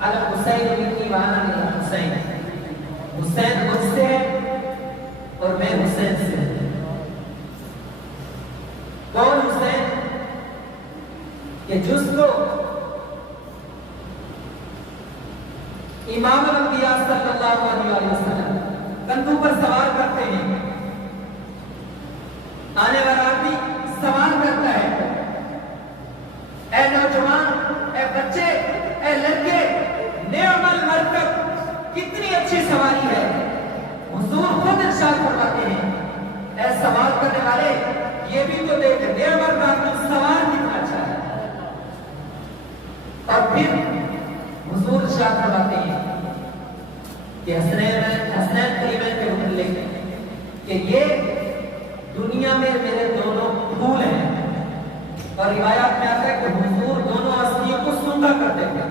الحسین منی وانا من الحسین، حسین مجھ سے ہے اور میں حسین سے ہوں۔ کون حسین؟ کہ جس کو امام الانبیاء صلی اللہ علیہ وسلم کندھوں پر سوار کرتے ہیں، آنے والا آدمی سوال کرتا ہے، اے نوجوان، اے بچے، اے لڑکے، نعم المرکب، کتنی اچھی سواری ہے۔ حضور خود ارشاد فرماتے ہیں، اے سوال کرنے والے یہ بھی تو دیکھ، نعم المرکب، سوار کتنا اچھا ہے۔ اور پھر حضور ارشاد فرماتے ہیں کہ حسنین کریمین کے متعلق کہ یہ دنیا میں میرے دونوں پھول ہیں، اور روایات میں آتا ہے کہ حضور دونوں ہستیوں کو سونگا کرتے تھے،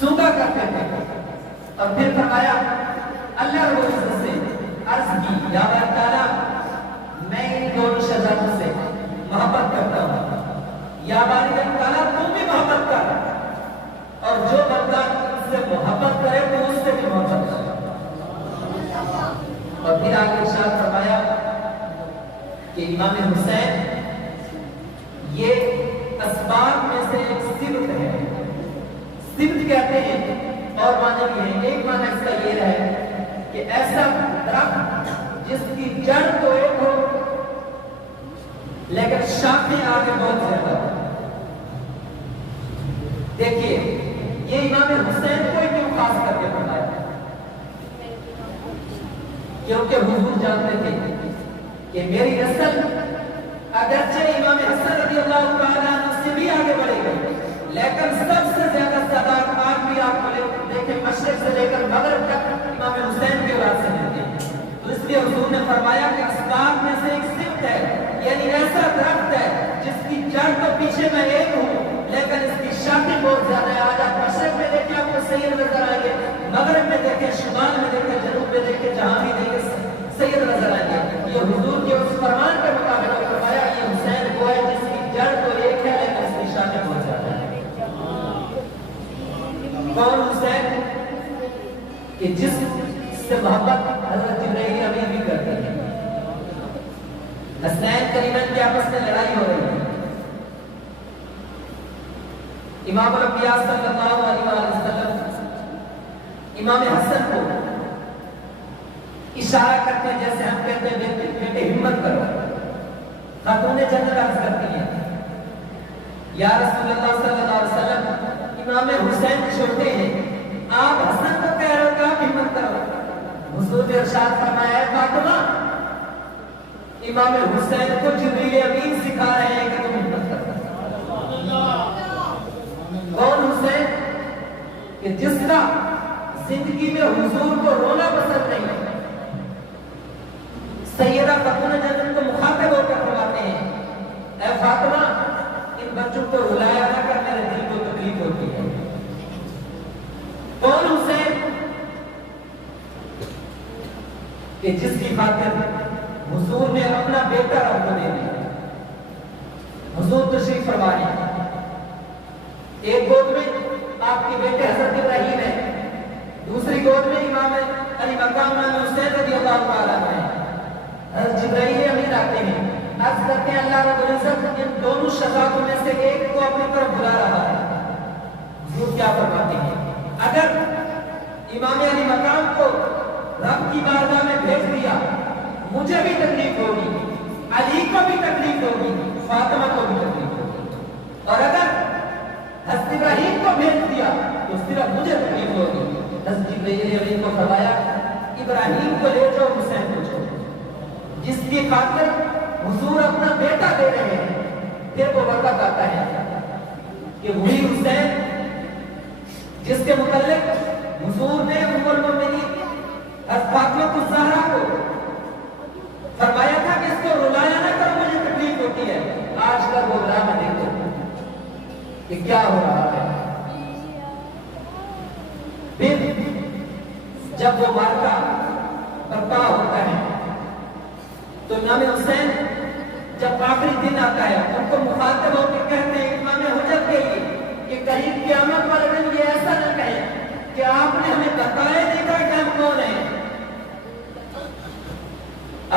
سونگا کرتے تھے۔ اور پھر فرمایا، اللہ رب العزت سے عرض کی، یا اللہ تعالیٰ میں ان دونوں شہزادوں سے محبت کرتا ہوں، یا باری تعالیٰ تم بھی محبت کر، اور جو بندہ اس سے محبت کرے تو اس سے بھی محبت کرے۔ اور پھر آگے ارشاد فرمایا کہ امام حسین یہ اسباب میں سے ایک صفت ہے، صفت کہتے ہیں اور معنی بھی ہے۔ ایک معنی اس کا یہ ہے کہ ایسا درخت جس کی جڑ تو ایک ہو لیکن شاخیں آگے بہت زیادہ ہو۔ دیکھیے یہ امام حسین کو کیوں خاص کر کے بتایا؟ کیونکہ حضور جانتے تھے کہ میری نسل اگرچہ امام حسن رضی اللہ تعالیٰ عنہ سے بھی آگے بڑھے گئے، لیکن سب سے زیادہ تعداد آج بھی آپ کو دیکھیں مشرق سے لے کر مغرب تک امام حسین کے اولاد سے ملتے ہیں۔ تو اس لیے حضور نے فرمایا کہ اسباب میں سے ایک صفت ہے، یعنی ایسا درخت ہے جس کی جڑ تو پیچھے میں ایک ہوں لیکن اس کی شاخیں بہت زیادہ ہے۔ آج آپ مشرق میں دیکھیں آپ کو سید نظر آئیں گے، مغرب میں دیکھیں، شمال میں دیکھیں، جنوب میں دیکھیں، جہاں بھی دیکھیں سید نظر آئیں گے۔ یہ حضور کے اس فرمان کے مطابق فرمایا یہ حسین وہ ہے جس کی جڑ تو ایک ہے لیکن اس کی شاخیں بہت زیادہ ہے۔ کون حسین؟ کہ جس سے محبت حضرت جبرائیل امین بھی کرتے ہیں۔ حسنین کریمین کی آپس میں لڑائی ہو رہی ہے، امام الانبیاء صلی اللہ علیہ وسلم امام حسن کو اشارہ کرتے ہیں، جیسے ہم کہتے ہیں بیٹے ہمت کرو۔ خاتون جنت عرض کرتی ہیں، یا رسول اللہ صلی اللہ علیہ وسلم امام حسین چھوٹے ہیں، آپ حسن کو کہہ رہے ہو کہ آپ ہمت کرو۔ حضور نے ارشاد فرمایا ہے، فاطمہ امام حسین کو جبریل امین سکھا رہے ہیں کہ تم ہمت کرو۔ کون حسین؟ کہ جس کا زندگی میں حضور کو رونا پسند نہیں ہے۔ سیدہ خاتون جنت کو مخاطب ہو کر فرماتے ہیں، اے فاطمہ ان بچوں کو رلایا نہ کر، میرے دل کو تکلیف ہوتی ہے۔ کون حسین؟ کہ جس کی خاطر حضور نے اپنا بیٹا رب کو دے دیا۔ حضور تشریف فرما رہے ہیں، ایک گود میں آپ کے بیٹے حضرت ابراہیم ہے، دوسری گود میں امام علی مقام حسین رضی اللہ تعالیٰ عنہ۔ حضرت جبرائیل امین آتے ہیں، عرض کرتے ہیں اللہ رب العزت ان دونوں شہزادوں میں سے ایک کو اپنی طرف بلا رہا ہے۔ حضور کیا فرماتے ہیں، اگر امام علی مقام کو رب کی بارگاہ میں بھیج دیا مجھے بھی تکلیف ہوگی، علی کو بھی تکلیف ہوگی، فاطمہ کو بھی تکلیف ہوگی، اور اگر حضرت ابراہیم کو بھیج دیا تو صرف مجھے تکلیف ہوگی۔ حضرت جبرائیل امین کو فرمایا ابراہیم کو لے جاؤ، حسین کو چھوڑو۔ جس کی خاطر حضور اپنا بیٹا دے رہے ہیں، پھر وہ وقت آتا ہے کہ وہی حسین جس کے متعلق حضور نے ام المؤمنین حضرت فاطمہ الزہرا کو فرمایا تھا کہ اس کو رلایا نہ کرو، مجھے تکلیف ہوتی ہے۔ آج کل وہ ڈرامہ دیکھو کہ کیا ہو رہا ہے۔ پھر جب وہ مارکا برپا ہوتا ہے تو امام حسین جب آخری دن آتا ہے ان کو مخاطب ہو کے کہتے ہیں امام حجت کے لیے کہ قریب قیامت کہ آپ نے ہمیں بتایا نہیں تھا کہ ہم کون ہیں.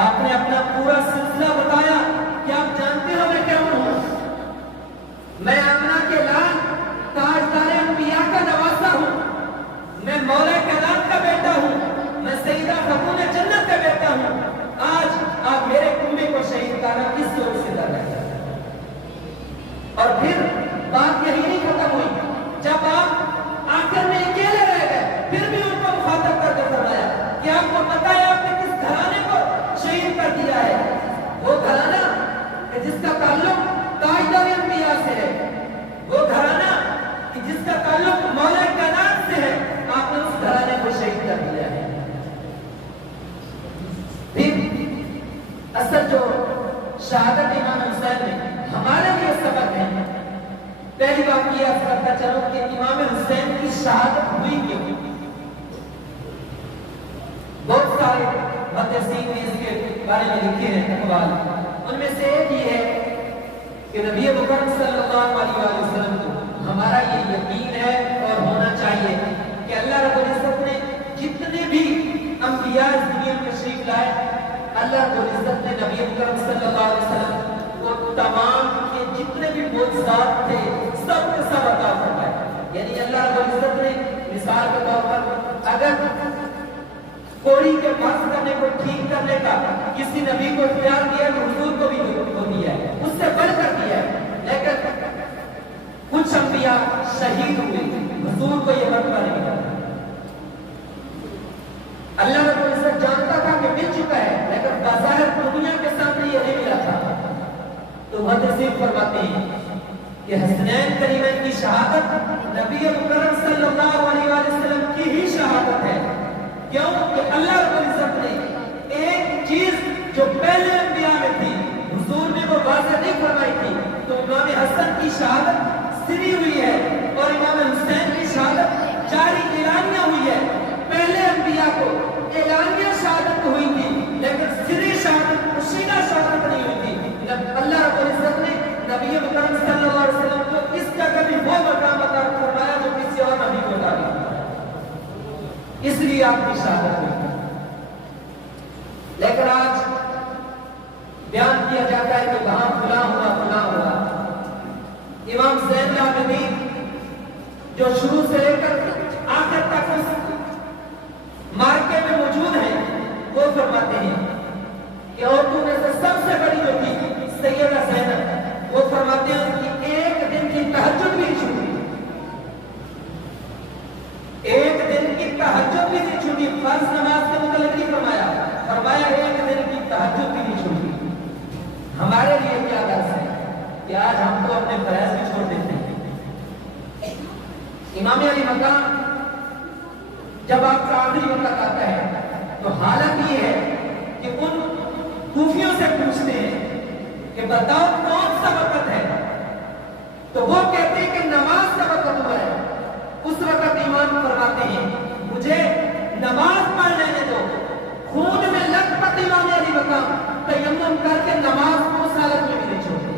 آپ نے اپنا پورا سلسلہ بتایا کہ آپ جانتے ہو میں کون ہوں. میں آمنہ کے لال تاجدار انبیاء کا نواسا ہوں. میں مولا کائنات کا بیٹا ہوں. میں سیدہ خاتون جنت کا بیٹا ہوں. آج آپ میرے کنبے کو شہید کرنا کس زور سے کر رہے ہیں؟ اور پھر بات یہی نہیں ختم ہوئی. جب آپ آخر میں اکیلے رہ گئے پھر بھی ان کو مخاطب کر کے فرمایا کہ آپ کو پتہ ہے آپ نے کس گھرانے کو شہید کر دیا ہے. وہ گھرانہ کہ جس کا تعلق تاجدار انبیاء سے ہے. وہ گھرانہ کہ جس کا تعلق مولا کائنات سے ہے. آپ نے اس گھرانے کو شہید کر دیا ہے. پھر اصل جو شہادت امام حسین نے ہمارے لیے سبق ہے. پہلی بات یہ عرض کرتا چلو کہ امام حسین کی شہادت ہوئی کیوں. بہت سارے محدثین نے اس کے بارے میں لکھے ہیں اقوال. ان میں سے ایک یہ ہے کہ نبی مکرم صلی اللہ علیہ وسلم کو ہمارا یہ یقین ہے اور ہونا چاہیے کہ اللہ رب العزت نے جتنے بھی انبیاء اس دنیا میں تشریف لائے اللہ رب العزت نے نبی مکرم صلی اللہ علیہ وسلم کو تمام کے جتنے بھی معجزات تھے سب کے سب عطا فرمائے. یعنی اللہ رب العزت نے مثال کے طور پر اگر کوڑی کے مرض کرنے کو ٹھیک کرنے کا کسی نبی کو اختیار دیا تو حضور کو بھی دیا ہے. اس سے بڑھ کر دیا ہے. لیکن کچھ انبیاء شہید ہوئے حضور کو یہ مرتبہ نہیں ملا. اللہ رب العزت جانتا تھا کہ مل چکا ہے لیکن بظاہر دنیا کے سامنے یہ نہیں ملا تھا. تو محدثین فرماتے ہیں کہ حسنین کریمین کی شہادت نبی مکرم صلی اللہ علیہ وسلم کی ہی شہادت ہے. کیوں کہ اللہ رب العزت نے ایک چیز جو پہلے انبیاء میں تھی حضور نے وہ واضح نہیں فرمائی تھی. تو امام حسن کی شہادت سری ہوئی ہے اور امام حسین کی شہادت جاری اعلانیہ ہوئی ہے. پہلے انبیاء کو اعلانیہ شہادت ہوئی تھی لیکن سری شہادت پوشیدہ شہادت نہیں ہوئی تھی. اللہ رب العزت نے نبی مکرم صلی اللہ علیہ وسلم کو اس جگہ بھی وہ مقام عطا فرمایا جو کسی اور نبی کو عطا نہیں فرمایا. اس لیے آپ کی شہادت ہوئی. لیکن آج بیان کیا جاتا ہے کہ وہاں فلاں ہوا فلاں ہوا. امام زین العابدین جو شروع سے لے کر آخر تک اس مارکے میں موجود ہیں وہ فرماتے ہیں کہ عورتوں میں سے سب سے بڑی جو تھی سیدہ زینب. وہ فرماتے ہیں کہ ایک دن کی تہجد بھی نہیں چھوٹی. ایک دن کی تہجد بھی نہیں چھوٹی. فرض نماز کے متعلق نہیں فرمایا. فرمایا ایک دن کی تہجد بھی نہیں چھوٹی. ہمارے لیے کیا درس ہے کہ آج ہم کو اپنے فرائض میں چھوڑ دیتے ہیں. امام علی مقام جب آپ کا آخری وقت آتا ہے تو حالت یہ ہے کہ ان کوفیوں سے پوچھتے ہیں کہ بتاؤ کون سا وقت ہے. تو وہ کہتے ہیں کہ نماز کا وقت ہوا ہے. اس وقت امام فرماتے ہیں مجھے نماز پڑھ لینے دو. خون میں لت پت امام علی مقام تیمم کر کے نماز کو اس حالت میں بھی نہیں چھوڑتے.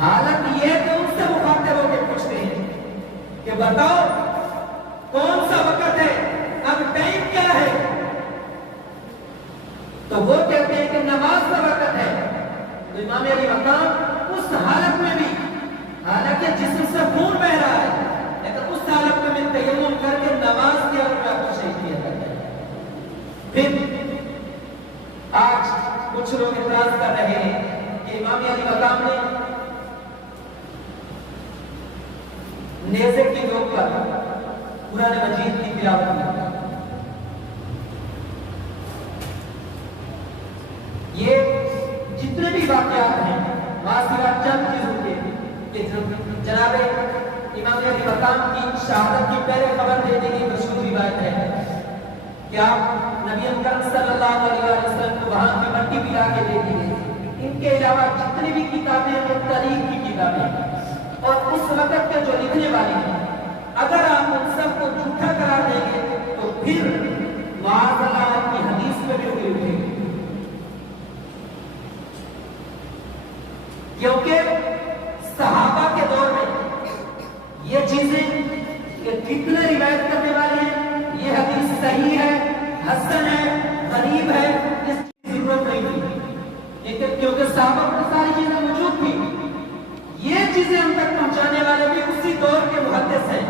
حالت یہ ہے کہ ان سے مخاطب ہو کے پوچھتے ہیں کہ بتاؤ کون سا وقت ہے, اب ٹائم کیا ہے؟ تو وہ کہتے ہیں کہ نماز کا وقت ہے. تو امام علی مقام اس حالت میں بھی حالانکہ جسم سے خون بہ رہا ہے لیکن اس حالت میں بھی تیمم کر کے نماز کی اوقات کو شہید کیا کرتے ہیں. پھر آج کچھ لوگ اعتراض کر رہے ہیں کہ امام علی مقام نے نیزے کی نوک پر قرآن مجید کی تلاوت کی. یہ جتنے بھی واقعات ہیں وہاں سوا چند چیزوں کے جناب امام علی مقام کی شہادت کی پہلے خبر دینے کی مشہور روایت ہے کہ آپ نبی اکرم صلی اللہ علیہ وسلم کو وہاں کی مٹی پلا کے دے دی گئی. ان کے علاوہ جتنی بھی کتابیں ہیں تاریخ کی کتابیں اور اس وقت کے جو لکھنے والے ہیں اگر آپ ان سب کو جھوٹا قرار دیں گے تو پھر معاذ اللہ کی حدیث میں بھی ہوئی اٹھے گی. کیونکہ صحابہ کے دور میں یہ چیزیں کہ کتنے روایت کرنے والے ہیں، یہ حدیث صحیح ہے، حسن ہے، غریب ہے، اس کی ضرورت نہیں تھی، لیکن کیونکہ صحابہ کو ساری چیزیں موجود تھی، یہ چیزیں ہم تک پہنچانے والے بھی اسی دور کے محدث ہیں۔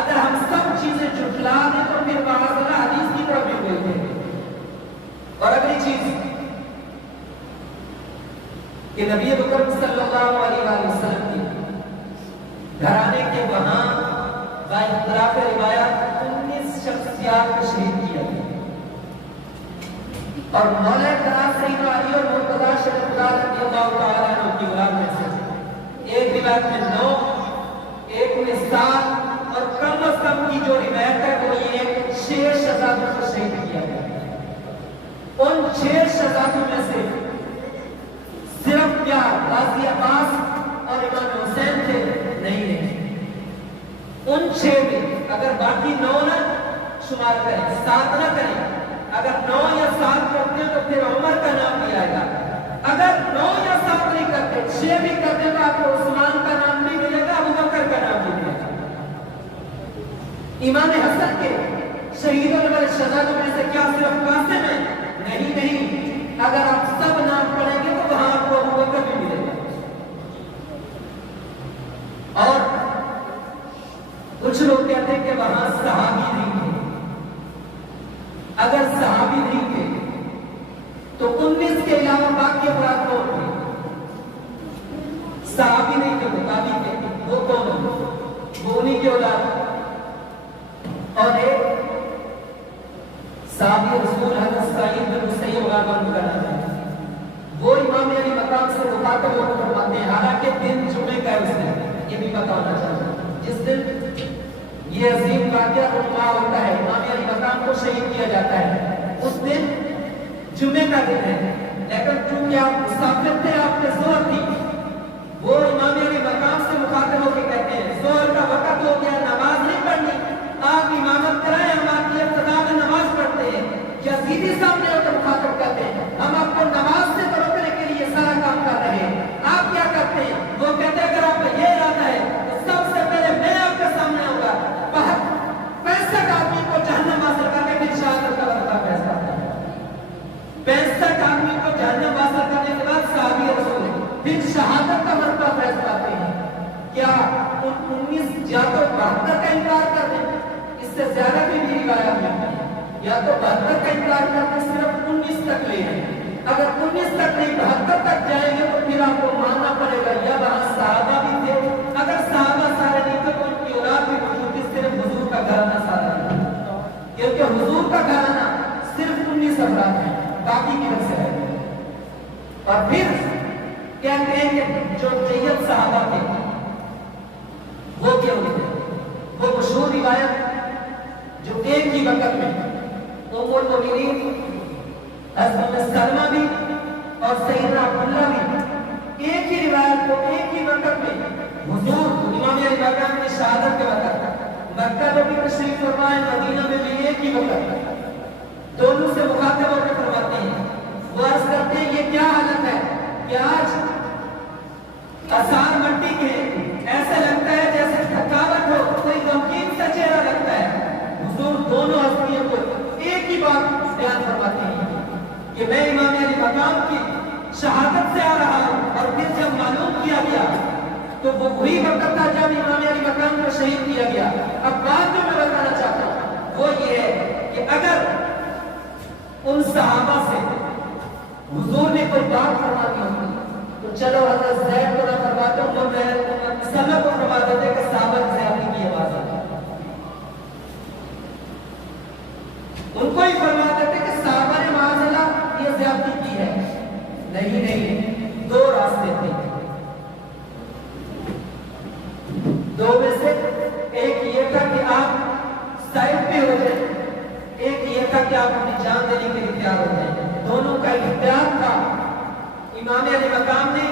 اگر ہم سب چیزیں جھٹلا دیں تو پھر معاذاللہ حدیث کی طرف بھی ہوئے تھے۔ اور اگلی چیز کہ نبی اکرم صلی اللہ علیہ وسلم کی گھرانے کے وہاں باختلاف روایات 19 شخصیات کو شہید کیا گیا، اور مولا کرام سیدنا علی اور مرتضی شریف رضی اللہ تعالیٰ عنہ کی اولاد میں سے ایک روایت میں 9، ایک میں 7، اور کم از کم کی جو روایت ہے وہ یہ 6 شہزادوں کو شہید کیا گیا۔ ان 6 شہزادوں میں سے صرف کیا غازی عباس اور امام حسین تھے؟ نہیں ہے۔ ان 6 میں اگر باقی 9 نہ شمار کریں، 7 نہ کریں، اگر 9 یا 7 کرتے ہیں تو پھر عمر کا نام بھی آئے گا۔ اگر 9 یا 7 نہیں کرتے، 6 بھی کرتے تو آپ کو عثمان کا نام بھی ملے گا، ابو بکر کا نام بھی ملے گا۔ امام حسن کے شہیدوں والے شہزادوں میں سے کیا صرف قاسم ہے؟ نہیں، اگر آپ سب نام پڑھیں گے تو وہاں آپ کو ابو بکر بھی ملے گا۔ اور کچھ لوگ کہتے ہیں کہ وہاں صحابی نہیں تھے۔ اگر صحابی نہیں تھے تو 19 کے علاوہ باقی افراد کون تھے؟ صحابی نہیں تھے، تابعی تھے، وہ کون ہیں؟ وہ انہی کے اولاد، اور ایک صحابی رسول حضرت سعید بن مسیب کا نام ہے، وہ امام علی مقام سے مخاطب ہو کر فرماتے ہیں، حالانکہ دن جمعے کا ہے اس دن، یہ بھی بتانا چاہتا ہوں، جس دن یہ عظیم واقعہ رونما ہوتا ہے، امام علی مقام کو شہید کیا جاتا ہے، اس دن جمعے کا دن ہے، لیکن چونکہ آپ مسافر تھے، آپ کے زور تھی، وہ امام علی مقام سے مخاطب ہو کے کہتے ہیں زور کا وقت ہو گیا، نماز نہیں پڑھنی، آپ امامت کرائیں، ہم آپ کی ابتدا میں نماز پڑھتے ہیں۔ یزیدی سامنے ہو کر مخاطب کرتے ہیں، ہم آپ کو نماز سے روکنے کے لیے سارا کام کر رہے ہیں، آپ کیا کرتے ہیں؟ وہ کہتے ہیں اگر آپ کا یہ ارادہ ہے تو سب سے پہلے میں آپ کے سامنے آؤں گا، 65 آدمی کو جہنم حاصل کرنے کے شہادت کا وعدہ پیش کرتا ہے۔ 65 آدمی کو جہنم حاصل کرنے کے بعد صحابی رسول پھر شہادت کا مرتبہ پیش کرتے ہیں۔ کیا ان 19 یا تو 72 کا انکار کر دیں؟ اس سے زیادہ بھی روایات ملتی ہیں، یا تو 72 کا انکار کر کے صرف 19 تک لے ہیں۔ اگر 19 تک نہیں 72 تک جائیں گے تو پھر آپ کو ماننا پڑے گا یا وہاں صحابہ بھی تھے، اگر صحابہ سارے نہیں تھے تو ان کی اولاد بھی موجود تھی، صرف حضور کا گھرانہ سارا نہیں، کیونکہ حضور کا گھرانہ صرف 19 افراد ہیں، باقی کدھر سے ہے؟ اور پھر کہتے ہیں کہ جو جید صحابہ تھے وہ کیوں نہیں تھے؟ وہ مشہور روایت جو ایک ہی وقت میں ام المؤمنین حضرت سلمہ بھی اور سیدنا عبداللہ بھی ایک ہی روایت کو ایک ہی وقت میں حضور امام علی مقام کی شہادت کے وقت مکہ میں بھی تشریف فرمائے، مدینہ میں بھی ایک ہی وقت دونوں سے مخاطب ہو کے فرماتے ہیں، وہ عرض کرتے ہیں یہ کیا حالت ہے کہ آج آثار مٹی کے ایسے لگتا ہے جیسے تھکاوٹ ہو، کوئی غمگین سا چہرہ لگتا ہے۔ حضور دونوں ہستیوں کو ایک ہی بات بیان فرماتے ہیں کہ میں امام علی مقام کی شہادت سے آ رہا ہوں، اور پھر جب معلوم کیا گیا تو وہ وہی وقت تھا جب امام علی مقام کو شہید کیا گیا۔ اب بات جو میں بتانا چاہتا ہوں وہ یہ ہے کہ اگر ان صحابہ سے حضور نے کوئی بات فرمانی ہوتی تو چلو حضرت زید کو نہ فرماتے ہوں، اور میں سلمہ کو فرما دیتے کہ صحابہ کی زیادتی کی آواز آتی، ان کو ہی فرما دیتے کہ صحابہ نے معاذاللہ یہ زیادتی کی ہے۔ نہیں، 2 راستے تھے، 2 میں سے ایک یہ تھا کہ آپ سائڈ پہ ہو جائیں، ایک یہ تھا کہ آپ اپنی جان دینے کے لیے تیار ہو جائیں، دونوں کا اختیار تھا۔ امام علی مقام نے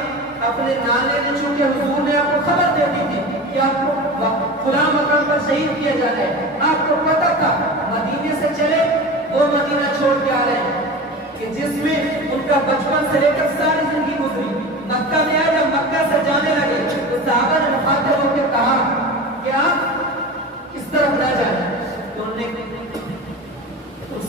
اپنے نانے نے چونکہ حضور نے آپ کو خبر دے دی تھی کہ آپ کو فلاں مقام پر شہید کیا جا رہا ہے، آپ کو پتا تھا، مدینے سے چلے، وہ مدینہ چھوڑ کے آ رہے ہیں کہ جس میں ان کا بچپن سے لے کر ساری زندگی گزری، مکہ میں آئے، جب مکہ سے جانے لگے تو صحابہ نے مخاطب ہو کے کہا کہ آپ اس طرف